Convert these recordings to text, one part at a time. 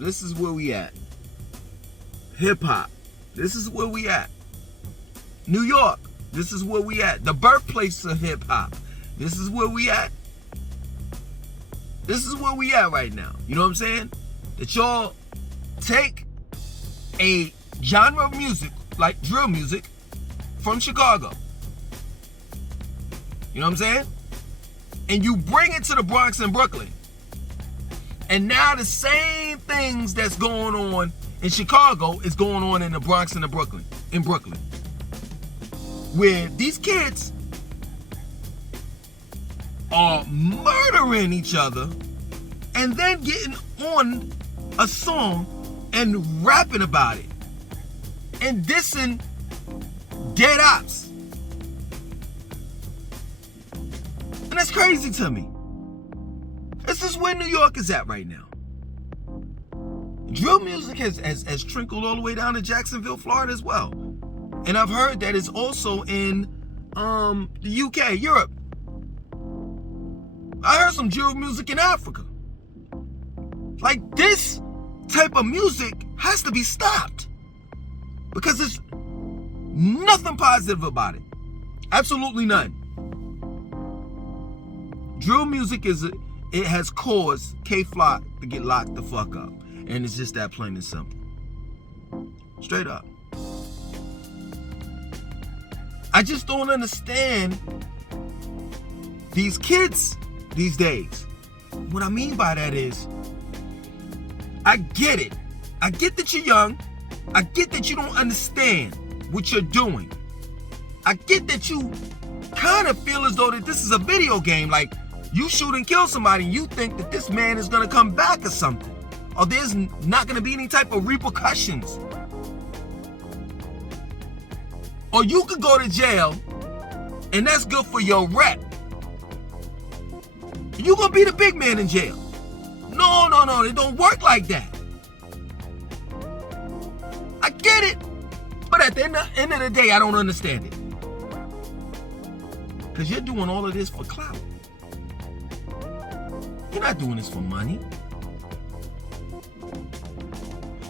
this is where we at. Hip hop. This is where we at. New York. This is where we at. The birthplace of hip hop. This is where we at. This is where we at right now. You know what I'm saying? That y'all take a genre of music like drill music from Chicago. You know what I'm saying? And you bring it to the Bronx and Brooklyn. And now the same things that's going on in Chicago is going on in the Bronx and Brooklyn. Where these kids are murdering each other and then getting on a song and rapping about it and dissing dead ops. And that's crazy to me. This is where New York is at right now. Drill music has trickled all the way down to Jacksonville, Florida as well. And I've heard that it's also in the UK, Europe. I heard some drill music in Africa. Like, this type of music has to be stopped. Because there's nothing positive about it. Absolutely none. Drill music it has caused K-Flock to get locked the fuck up. And it's just that plain and simple. Straight up. I just don't understand these kids these days. What I mean by that is, I get it. I get that you're young. I get that you don't understand what you're doing. I get that you kind of feel as though that this is a video game. Like, you shoot and kill somebody and you think that this man is going to come back or something. Or there's not going to be any type of repercussions. Or you could go to jail and that's good for your rep. You're going to be the big man in jail. No, it don't work like that. I get it. But at the end of the day, I don't understand it. Because you're doing all of this for clout. You're not doing this for money.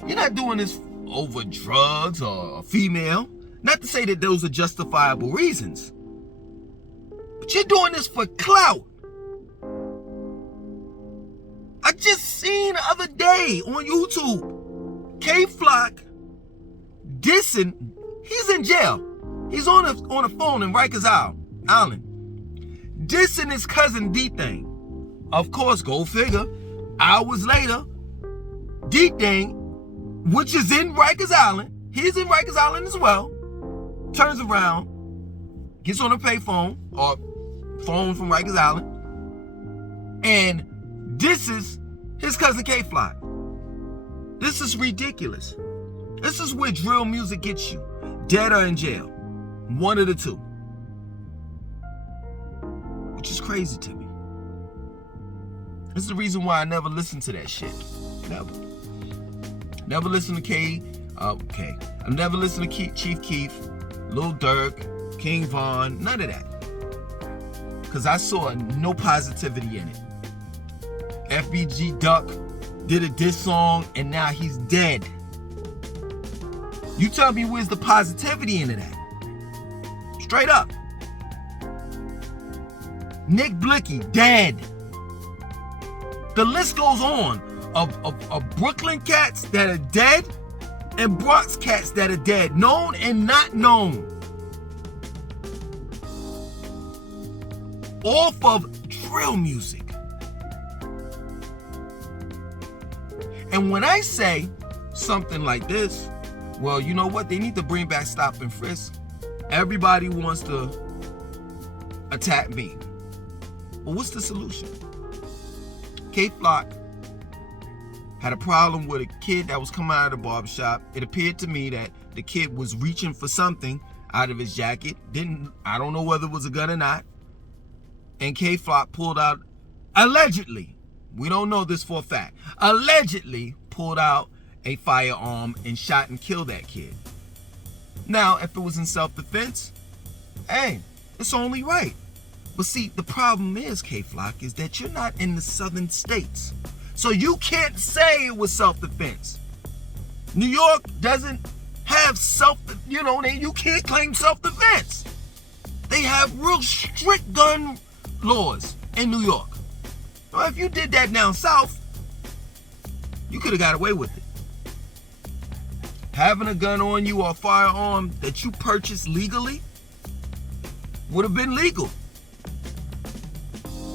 You're not doing this over drugs or a female. Not to say that those are justifiable reasons. But you're doing this for clout. I just seen the other day on YouTube, K-Flock dissing. He's in jail. He's on a phone in Rikers Island. Dissing his cousin D-Thing. Of course, go figure. Hours later, D-Thing, which is in Rikers Island, he's in Rikers Island as well, turns around, gets on a payphone or phone from Rikers Island, and disses his cousin K-Flock. This is ridiculous. This is where drill music gets you. Dead or in jail. One of the two. Which is crazy to me. This is the reason why I never listened to that shit. Never listened to I never listened to Chief Keef, Lil Durk, King Von, none of that. Because I saw no positivity in it. FBG Duck did a diss song and now he's dead. You tell me where's the positivity into that? Straight up. Nick Blicky, dead. The list goes on of Brooklyn cats that are dead and Bronx cats that are dead, known and not known. Off of drill music. And when I say something like this, well, you know what? They need to bring back stop and frisk. Everybody wants to attack me. But what's the solution? K-Flock had a problem with a kid that was coming out of the barbershop. It appeared to me that the kid was reaching for something out of his jacket. I don't know whether it was a gun or not. And K-Flock pulled out, allegedly, we don't know this for a fact, allegedly pulled out a firearm and shot and killed that kid. Now, if it was in self-defense, hey, it's only right. But see, the problem is, K-Flock, is that you're not in the southern states. So you can't say it was self-defense. New York doesn't have you can't claim self-defense. They have real strict gun laws in New York. Well, if you did that down south, you could have got away with it. Having a gun on you or a firearm that you purchased legally would have been legal.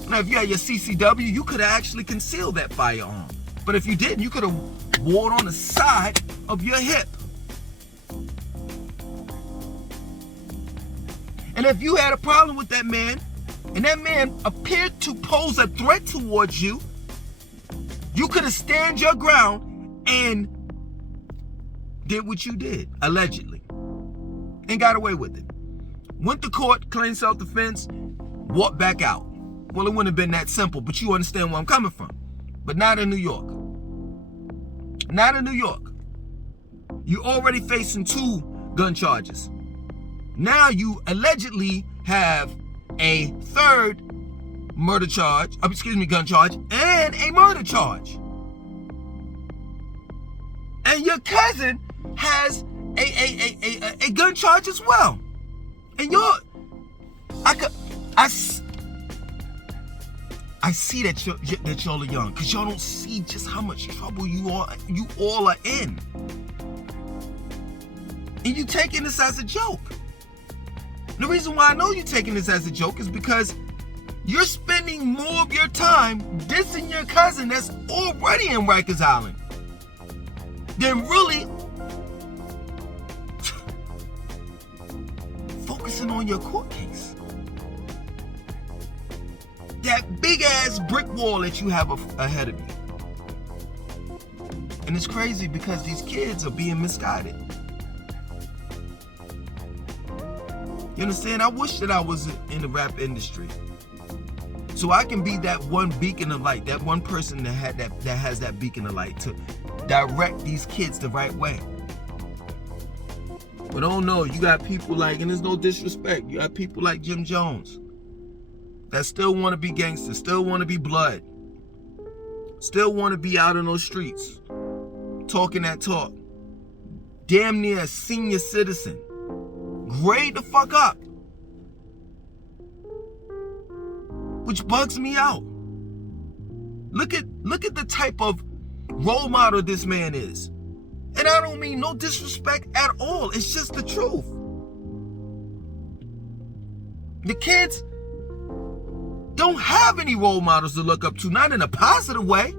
Now, if you had your CCW, you could have actually concealed that firearm. But if you didn't, you could have wore it on the side of your hip. And if you had a problem with that man, and that man appeared to pose a threat towards you, you could have stand your ground and did what you did, allegedly, and got away with it. Went to court, claimed self-defense, walked back out. Well, it wouldn't have been that simple, but you understand where I'm coming from. But not in New York. Not in New York. You already facing 2 gun charges. Now you allegedly have a 3rd gun charge, and a murder charge. And your cousin has a gun charge as well. And I see that y'all are young, because y'all don't see just how much trouble you all are in. And you taking this as a joke. The reason why I know you're taking this as a joke is because you're spending more of your time dissing your cousin that's already in Rikers Island than really focusing on your court case. That big ass brick wall that you have ahead of you. And it's crazy because these kids are being misguided. You understand? I wish that I was in the rap industry, so I can be that one beacon of light, that one person that has that beacon of light to direct these kids the right way. But oh no, you got people like, and there's no disrespect, you got people like Jim Jones that still want to be gangsters, still want to be blood, still want to be out in those streets, talking that talk, damn near a senior citizen. Grade the fuck up. Which bugs me out. Look at the type of role model this man is. And I don't mean no disrespect at all. It's just the truth. The kids don't have any role models to look up to, not in a positive way.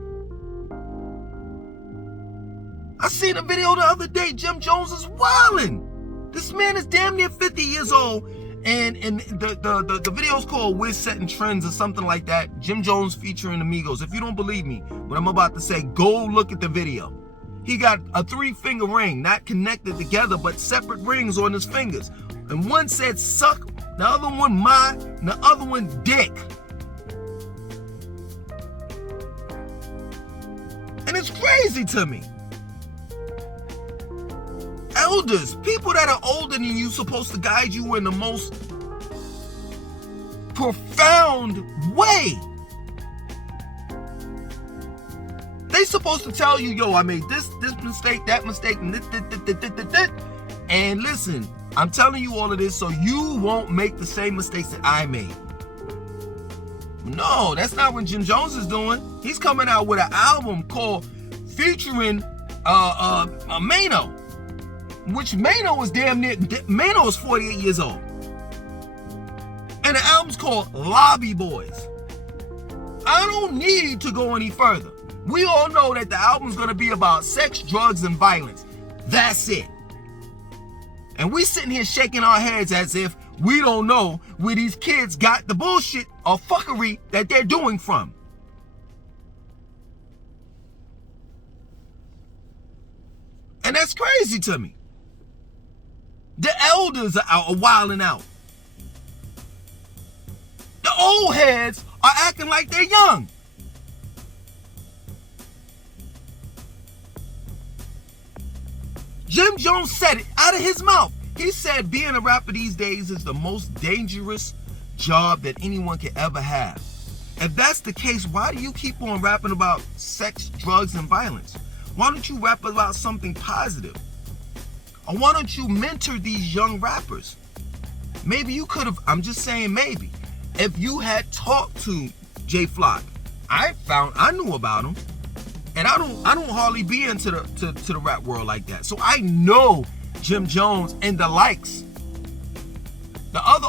I seen a video the other day, Jim Jones is wilding. This man is damn near 50 years old, and the video's called We're Setting Trends or something like that. Jim Jones featuring Amigos. If you don't believe me, what I'm about to say, go look at the video. He got a 3-finger ring, not connected together, but separate rings on his fingers. And one said suck, the other one my, and the other one dick. And it's crazy to me. Elders, people that are older than you, supposed to guide you in the most profound way. They supposed to tell you, yo, I made this mistake, that mistake, and this. And listen, I'm telling you all of this so you won't make the same mistakes that I made. No, that's not what Jim Jones is doing. He's coming out with an album called featuring Mano. Which Mano is Mano is 48 years old. And the album's called Lobby Boys. I don't need to go any further. We all know that the album's gonna be about sex, drugs, and violence. That's it. And we sitting here shaking our heads as if we don't know where these kids got the bullshit or fuckery that they're doing from. And that's crazy to me. The elders are wilding out. The old heads are acting like they're young. Jim Jones said it out of his mouth. He said being a rapper these days is the most dangerous job that anyone could ever have. If that's the case, why do you keep on rapping about sex, drugs, and violence? Why don't you rap about something positive? Or why don't you mentor these young rappers? Maybe you could have, I'm just saying maybe, if you had talked to Jay Flock. I knew about him. And I don't hardly be into the rap world like that. So I know Jim Jones and the likes. The other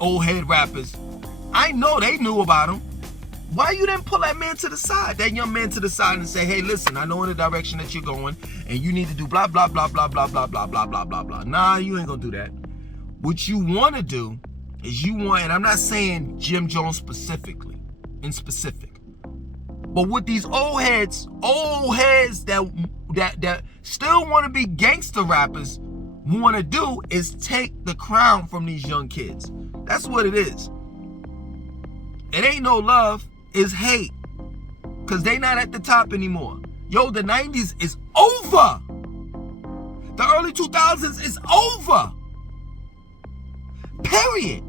old head rappers, I know they knew about him. Why you didn't pull that man to the side, that young man to the side, and say, hey, listen, I know in the direction that you're going, and you need to do blah, blah, blah, blah, blah, blah, blah, blah, blah, blah, blah. Nah, you ain't gonna do that. What you wanna do is and I'm not saying Jim Jones specifically, in specific, but what these old heads that still wanna be gangster rappers wanna do is take the crown from these young kids. That's what it is. It ain't no love. Is hate, because they not at the top anymore. Yo, the 90s is over. The early 2000s is over. Period.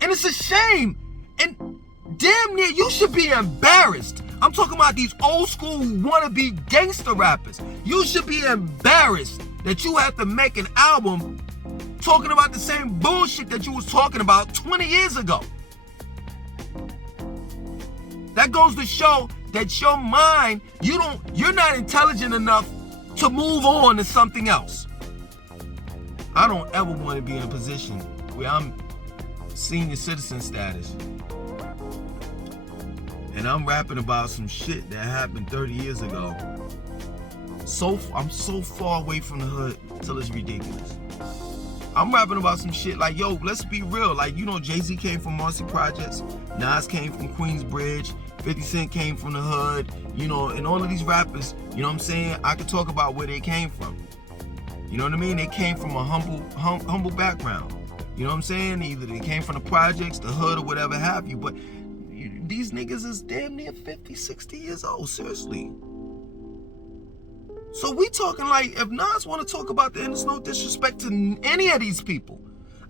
And it's a shame. And damn near, you should be embarrassed. I'm talking about these old school wannabe gangster rappers. You should be embarrassed that you have to make an album talking about the same bullshit that you was talking about 20 years ago. That goes to show that your mind, you're not intelligent enough to move on to something else. I don't ever want to be in a position where I'm senior citizen status and I'm rapping about some shit that happened 30 years ago. I'm so far away from the hood till it's ridiculous. I'm rapping about some shit like, yo, let's be real. Like, Jay-Z came from Marcy Projects. Nas came from Queensbridge. 50 Cent came from the hood. And all of these rappers, you know what I'm saying? I could talk about where they came from. You know what I mean? They came from a humble background. You know what I'm saying? Either they came from the projects, the hood, or whatever have you. But these niggas is damn near 50, 60 years old. Seriously. So we talking like, if Nas want to talk about there's no disrespect to any of these people.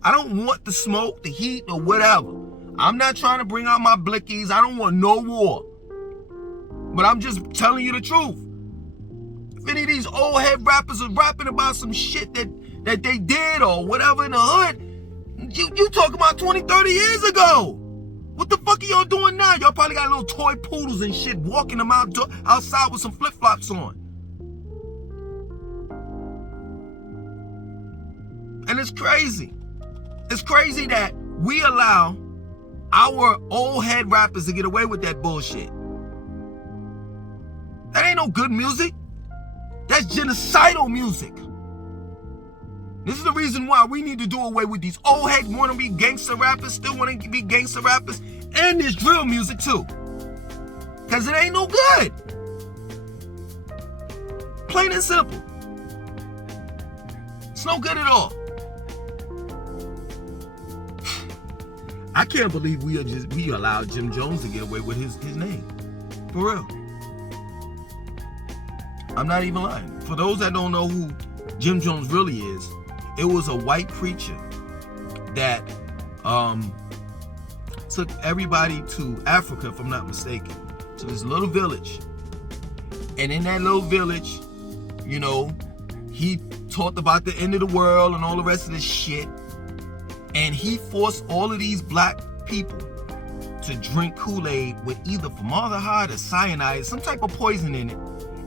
I don't want the smoke, the heat, or whatever. I'm not trying to bring out my blickies. I don't want no war. But I'm just telling you the truth. If any of these old head rappers are rapping about some shit that they did or whatever in the hood, you talking about 20, 30 years ago. What the fuck are y'all doing now? Y'all probably got little toy poodles and shit walking them outside with some flip-flops on. And it's crazy. It's crazy that we allow our old head rappers to get away with that bullshit. That ain't no good music. That's genocidal music. This is the reason why we need to do away with these old head wannabe gangster rappers, still want to be gangster rappers, and this drill music too. Because it ain't no good. Plain and simple. It's no good at all. I can't believe we allowed Jim Jones to get away with his name. For real. I'm not even lying. For those that don't know who Jim Jones really is, it was a white preacher that took everybody to Africa, if I'm not mistaken, to this little village. And in that little village, he talked about the end of the world and all the rest of this shit. And he forced all of these black people to drink Kool-Aid with either formaldehyde or cyanide, some type of poison in it,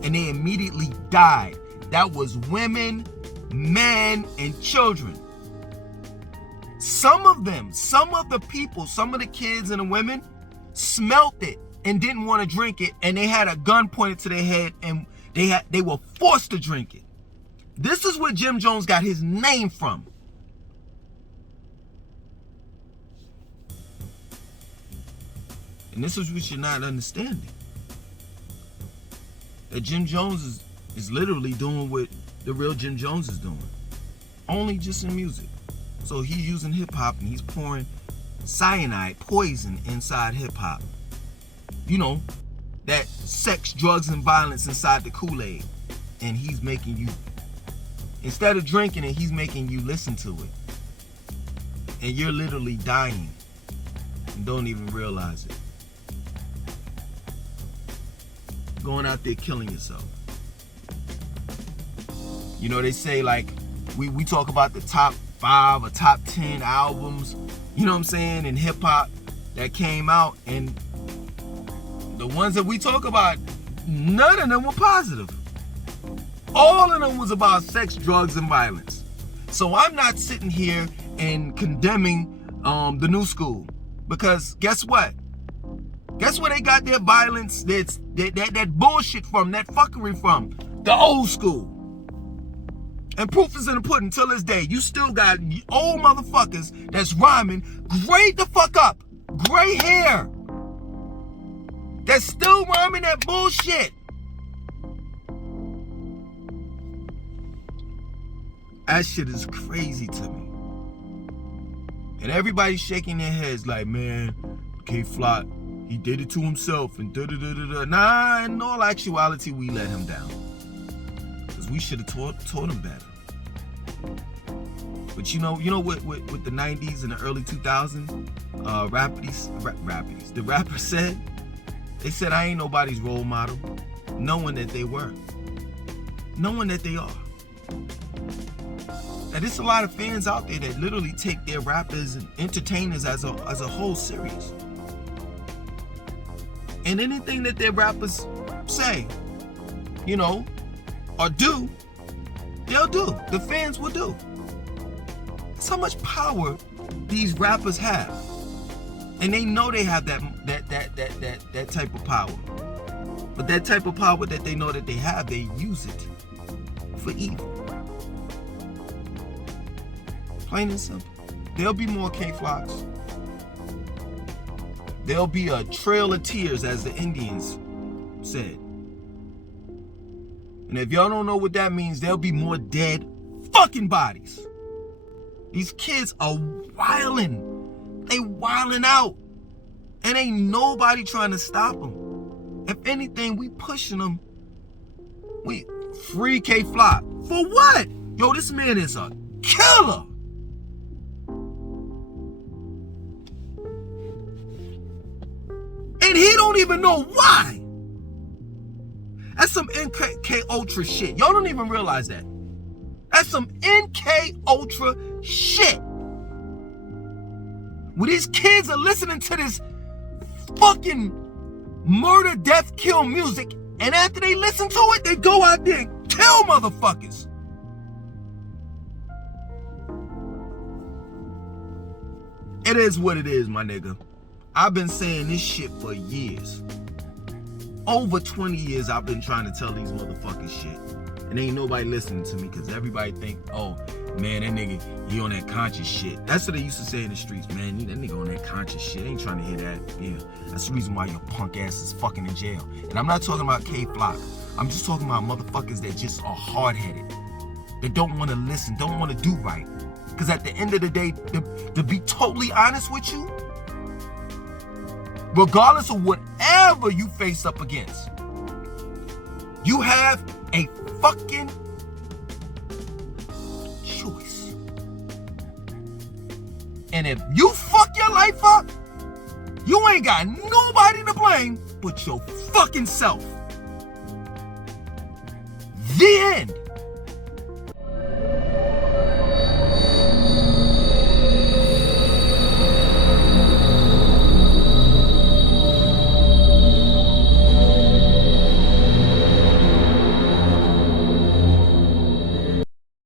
and they immediately died. That was women, men, and children. Some of the people, some of the kids and the women smelt it and didn't want to drink it, and they had a gun pointed to their head, and they were forced to drink it. This is where Jim Jones got his name from. And this is what you're not understanding. That Jim Jones is literally doing what the real Jim Jones is doing. Only just in music. So he's using hip hop and he's pouring cyanide, poison inside hip hop. That sex, drugs, and violence inside the Kool-Aid. And he's making you, instead of drinking it, he's making you listen to it. And you're literally dying. and don't even realize it. Going out there killing yourself. You know, they say like, we talk about the top 5 or top 10 albums, you know what I'm saying, in hip hop that came out, and the ones that we talk about, none of them were positive. All of them was about sex, drugs, and violence. So I'm not sitting here and condemning the new school, because guess what? Guess where they got their violence, that bullshit from, that fuckery from? The old school. And proof is in the pudding till this day. You still got old motherfuckers that's rhyming, grayed the fuck up, gray hair, that's still rhyming that bullshit. That shit is crazy to me. And everybody's shaking their heads like, man, K-Flock, he did it to himself and da-da-da-da-da. Nah, in all actuality, we let him down. Because we should have taught him better. But you know what with the 90s and the early 2000s, the rappers said? They said, I ain't nobody's role model, knowing that they were. Knowing that they are. Now, there's a lot of fans out there that literally take their rappers and entertainers as a whole serious. And anything that their rappers say, you know, or do, they'll do. The fans will do. That's how much power these rappers have. And they know they have that type of power. But that type of power that they know that they have, they use it for evil. Plain and simple. There'll be more K-Flocks. There'll be a trail of tears, as the Indians said. And if y'all don't know what that means, there'll be more dead fucking bodies. These kids are wilding. They wilding out. And ain't nobody trying to stop them. If anything, we pushing them. We free K-Flock. For what? Yo, this man is a killer. And he don't even know why. That's some NK Ultra shit. Y'all don't even realize that. That's some NK Ultra shit. When these kids are listening to this fucking murder, death, kill music, and after they listen to it, they go out there and kill motherfuckers. It is what it is, my nigga. I've been saying this shit for years. Over 20 years I've been trying to tell these motherfuckers shit. And ain't nobody listening to me, because everybody think, oh, man, that nigga, he on that conscious shit. That's what they used to say in the streets, man. That nigga on that conscious shit. I ain't trying to hear that. Yeah, that's the reason why your punk ass is fucking in jail. And I'm not talking about K-Flock. I'm just talking about motherfuckers that just are hard-headed. That don't want to listen, don't want to do right. Because at the end of the day, to be totally honest with you, regardless of whatever you face up against, you have a fucking choice. And if you fuck your life up, you ain't got nobody to blame but your fucking self. The end.